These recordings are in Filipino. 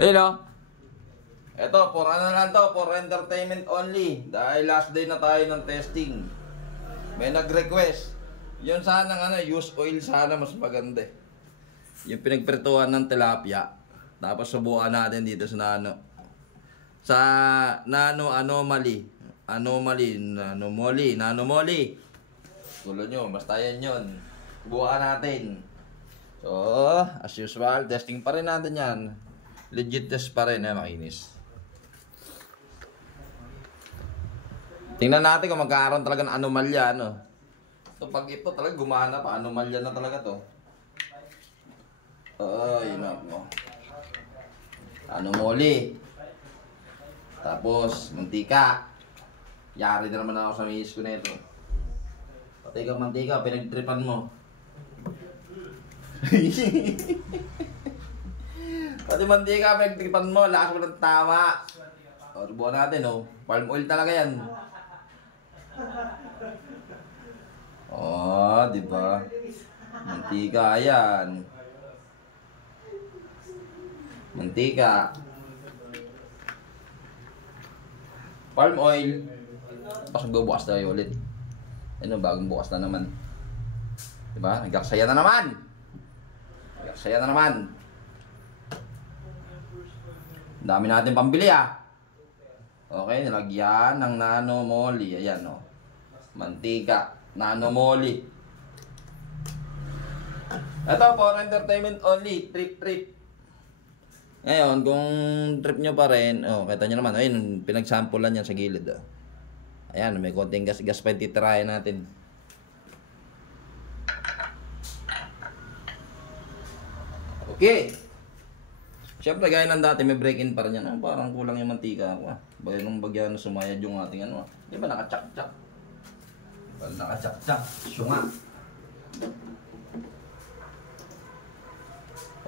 Ayun o. Ito, for ano lang to, for entertainment only. Dahil last day na tayo ng testing. May nag-request. Yun sana ano, use oil sana mas maganda. Yung pinagprituhan ng tilapia. Tapos subukan natin dito sa nano. Sa nano anomaly. Nanomoly. Tulad nyo, basta yan yun. Subukan natin. So, as usual, testing pa rin natin yan. Legit test pa rin, makinis. Tingnan natin kung magkakaroon talaga ng anomalya, no? So, pag ito talaga gumana pa, anomalya na talaga to. Ay, nako. Anomaly. Tapos, mantika. Yari na naman ako sa miis ko na ito. Pati kang mantika, pinagtripan mo. Pati mantika, pinagtripan mo, lakas mo ng tama. O, subukan natin, oh. Palm oil talaga yan. Oh, di ba? Mantika yan. Mantika. Palm oil. Tapos magbubukas tayo ulit. Ano, bagong bukas na naman. Di ba? Nagkaksaya na naman. Ang dami natin pambili, ah. Okay, nilagyan ng nanomoly. Ayan, oh. Mantika. Nanomoly. Ito, for entertainment only. Trip. Ngayon, kung trip nyo pa rin, oh, kita nyo naman, ayun, pinagsampulan yan sa gilid, oh. Ayan, may konting gas pa yung titirahin natin. Okay. Siyempre, gaya ng dati, may break-in pa rin yan. Parang kulang yung mantika. Bayan nung bagyan na sumayad yung ating ano. Di ba nakachak-chak? Syunga.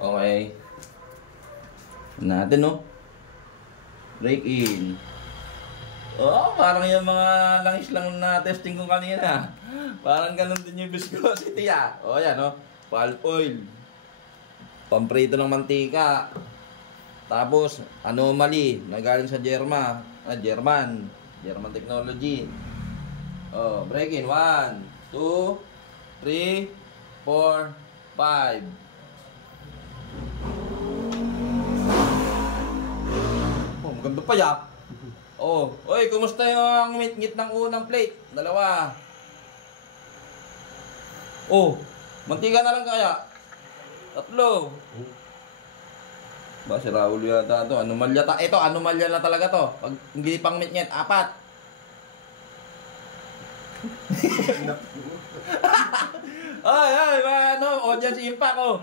Okay. Natin, no? Break-in. Oh, parang yung mga langis lang na testing ko kanina. Parang ganun din yung viscosity, ah. O, yan, no? Palm oil. Pamprito ng mantika. Tapos, anomaly, nagaling sa German technology. Oh, break in. 1, 2, 3, 4, 5. Oh, maganda pa ya. Oh, oy, kumusta yung ngit-ngit ng unang plate? 2. Oh, mantika na lang kaya. 3. Ba, si Raul yata ito. Anomalya ito, anomalya na talaga to. Pag hindi pang mitnyet, 4. ay, ano, audience impact, oh.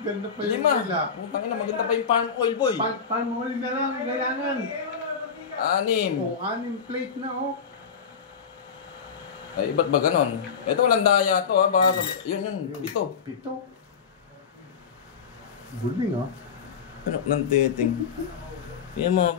Ganda pa yung 5. Putang ina, maganda pa yung palm oil, boy. Palm oil na lang, gayangan. 6. Oh, 6 plate na, oh. Ay, ba't ba ganon? Ito, walang daya to, ha. Baka, yun, 7. 7. Buling, ah. Ano ng titing? Yung mga